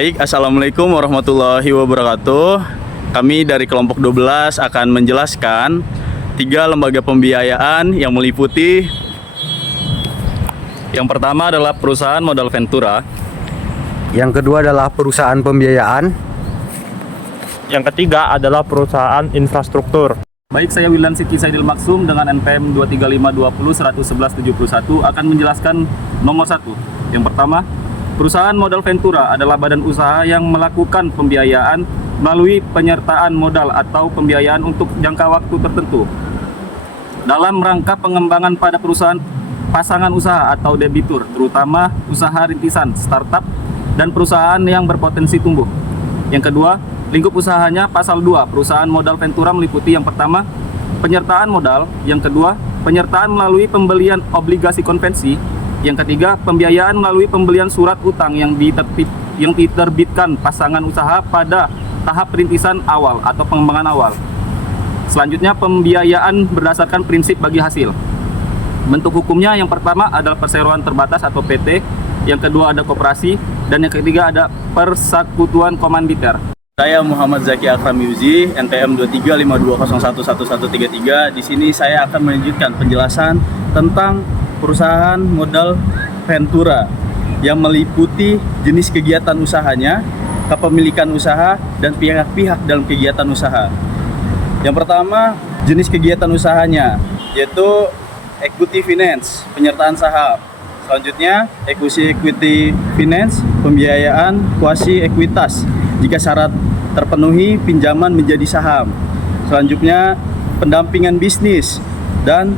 Baik, Assalamualaikum warahmatullahi wabarakatuh. Kami dari kelompok 12 akan menjelaskan 3 lembaga pembiayaan yang meliputi. Yang pertama adalah perusahaan modal Ventura. Yang kedua adalah perusahaan pembiayaan. Yang ketiga adalah perusahaan infrastruktur. Baik, saya Wildan Siti Saidil Maksum dengan NPM 235201171 akan menjelaskan nomor 1. Yang pertama, perusahaan modal Ventura adalah badan usaha yang melakukan pembiayaan melalui penyertaan modal atau pembiayaan untuk jangka waktu tertentu dalam rangka pengembangan pada perusahaan pasangan usaha atau debitur, terutama usaha rintisan, startup, dan perusahaan yang berpotensi tumbuh. Yang kedua, lingkup usahanya pasal 2, perusahaan modal Ventura meliputi yang pertama, penyertaan modal, yang kedua, penyertaan melalui pembelian obligasi konvensi, yang ketiga, pembiayaan melalui pembelian surat utang yang diterbitkan pasangan usaha pada tahap perintisan awal atau pengembangan awal. Selanjutnya, pembiayaan berdasarkan prinsip bagi hasil. Bentuk hukumnya yang pertama adalah perseroan terbatas atau PT, yang kedua ada koperasi, dan yang ketiga ada persekutuan komanditer. Saya Muhammad Zaki Akram Yuzi, NPM 23520111133. Di sini saya akan melanjutkan penjelasan tentang perusahaan modal Ventura yang meliputi jenis kegiatan usahanya, kepemilikan usaha, dan pihak-pihak dalam kegiatan usaha. Yang pertama, jenis kegiatan usahanya yaitu equity finance, penyertaan saham. Selanjutnya, equity finance, pembiayaan kuasi ekuitas jika syarat terpenuhi pinjaman menjadi saham. Selanjutnya, pendampingan bisnis dan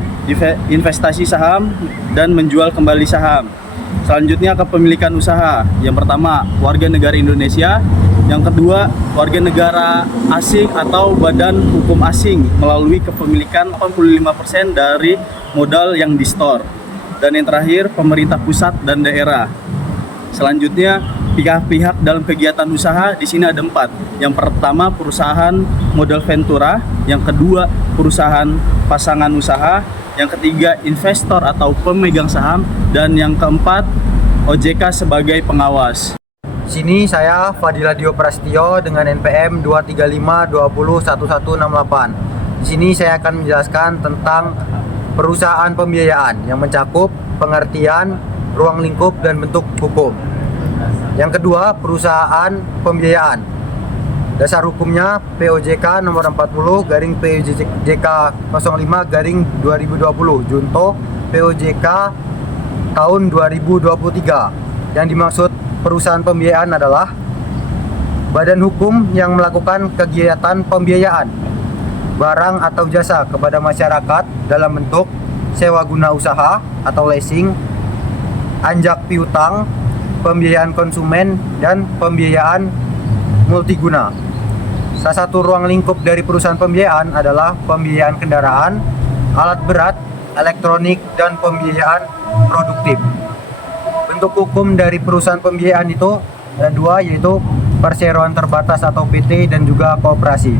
investasi saham dan menjual kembali saham. Selanjutnya, kepemilikan usaha. Yang pertama, warga negara Indonesia. Yang kedua, warga negara asing atau badan hukum asing melalui kepemilikan 85% dari modal yang di-store. Dan yang terakhir, pemerintah pusat dan daerah. Selanjutnya, pihak-pihak dalam kegiatan usaha di sini ada 4. Yang pertama, perusahaan modal Ventura. Yang kedua, perusahaan pasangan usaha. Yang ketiga, investor atau pemegang saham. Dan yang keempat, OJK sebagai pengawas. Sini saya Fadila Dio Prastio dengan NPM 235201168. Di sini saya akan menjelaskan tentang perusahaan pembiayaan yang mencakup pengertian, ruang lingkup, dan bentuk hukum. Yang kedua, perusahaan pembiayaan. Dasar hukumnya POJK nomor 40 garing POJK 05 garing 2020 Junto POJK tahun 2023. Yang dimaksud perusahaan pembiayaan adalah badan hukum yang melakukan kegiatan pembiayaan barang atau jasa kepada masyarakat dalam bentuk sewa guna usaha atau leasing, anjak piutang, pembiayaan konsumen, dan pembiayaan multiguna. Salah satu ruang lingkup dari perusahaan pembiayaan adalah pembiayaan kendaraan, alat berat, elektronik, dan pembiayaan produktif. Bentuk hukum dari perusahaan pembiayaan itu ada 2, yaitu perseroan terbatas atau PT dan juga koperasi.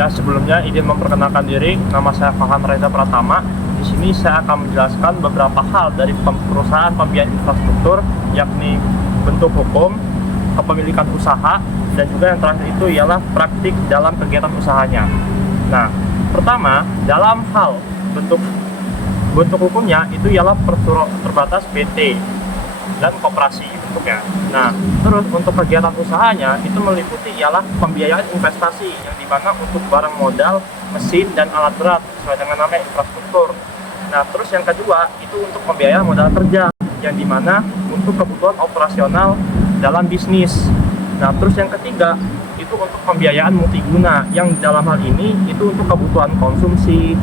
Ya, sebelumnya izin memperkenalkan diri, nama saya Farhan Reza Pratama. Di sini saya akan menjelaskan beberapa hal dari perusahaan pembiayaan infrastruktur, yakni bentuk hukum, kepemilikan usaha, dan juga yang terakhir itu ialah praktik dalam kegiatan usahanya. Nah, pertama, dalam hal bentuk hukumnya itu ialah perseroan terbatas PT dan koperasi bentuknya. Nah, terus untuk kegiatan usahanya itu meliputi ialah pembiayaan investasi yang dimana untuk barang modal, mesin, dan alat berat sesuai dengan nama infrastruktur. Nah, terus yang kedua itu untuk pembiayaan modal kerja yang dimana untuk kebutuhan operasional dalam bisnis. Nah, terus yang ketiga itu untuk pembiayaan multiguna yang dalam hal ini itu untuk kebutuhan konsumsi,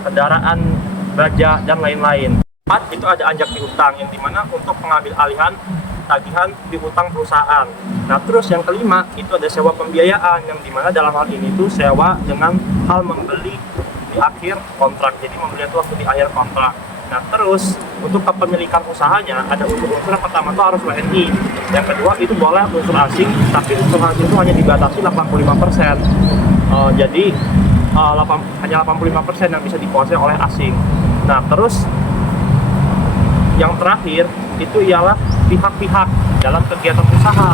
kendaraan, baja, dan lain-lain. Itu ada anjak piutang yang dimana untuk pengambil alihan tagihan piutang perusahaan. Nah, terus yang kelima itu ada sewa pembiayaan yang dimana dalam hal ini itu sewa dengan hal membeli di akhir kontrak. Jadi membeli itu waktu di akhir kontrak. Nah, terus untuk kepemilikan usahanya ada unsur-unsur yang pertama itu harus WNI. Yang kedua itu boleh unsur asing, tapi unsur asing itu hanya dibatasi 85%. Jadi hanya 85% yang bisa dikuasai oleh asing. Nah, terus yang terakhir itu ialah pihak-pihak dalam kegiatan usaha.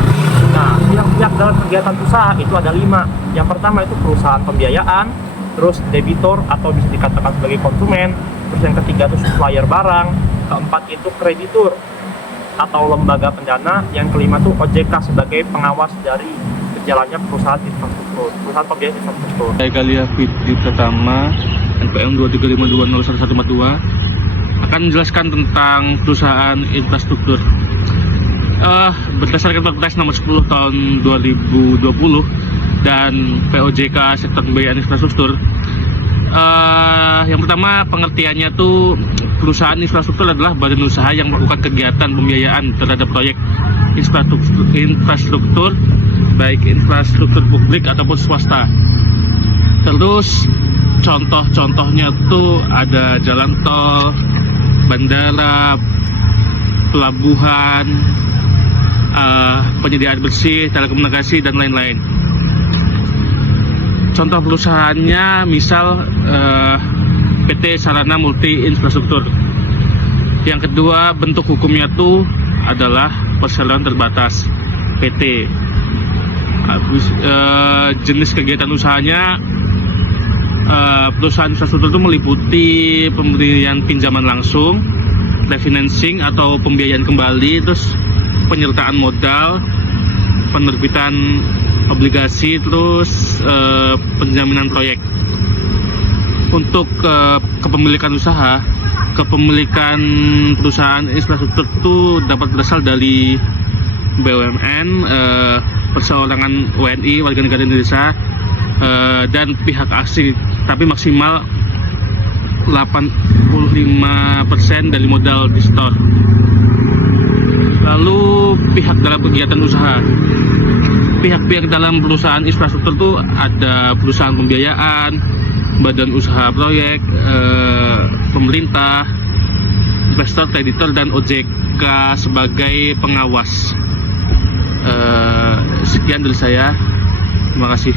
Nah, pihak-pihak dalam kegiatan usaha itu ada 5. Yang pertama itu perusahaan pembiayaan, terus debitur atau bisa dikatakan sebagai konsumen, terus yang ketiga itu supplier barang, keempat itu kreditur atau lembaga pendana, yang kelima itu OJK sebagai pengawas dari berjalannya perusahaan infrastruktur, perusahaan pembiayaan infrastruktur. Saya Galia Fitri Pratama, NPM 235220142 akan menjelaskan tentang perusahaan infrastruktur. Berdasarkan Perpres nomor 10 tahun 2020 dan POJK sektor pembiayaan infrastruktur, yang pertama pengertiannya tuh perusahaan infrastruktur adalah badan usaha yang melakukan kegiatan pembiayaan terhadap proyek infrastruktur baik infrastruktur publik ataupun swasta. Terus contoh-contohnya tuh ada jalan tol, bandara, pelabuhan, penyediaan bersih, telekomunikasi, dan lain-lain. Contoh perusahaannya misal PT Sarana Multi Infrastruktur. Yang kedua, bentuk hukumnya tuh adalah perseroan terbatas PT. Jenis kegiatan usahanya, perusahaan infrastruktur itu meliputi pemberian pinjaman langsung, refinancing atau pembiayaan kembali, terus penyertaan modal, penerbitan obligasi, terus penjaminan proyek. Untuk kepemilikan usaha, kepemilikan perusahaan infrastruktur itu dapat berasal dari BUMN, perseorangan WNI, warga negara Indonesia, dan pihak asing, tapi maksimal 85% dari modal di store. Lalu pihak dalam kegiatan usaha, pihak-pihak dalam perusahaan infrastruktur itu ada perusahaan pembiayaan, badan usaha proyek, pemerintah, investor, kreditor, dan OJK sebagai pengawas. Sekian dari saya, terima kasih.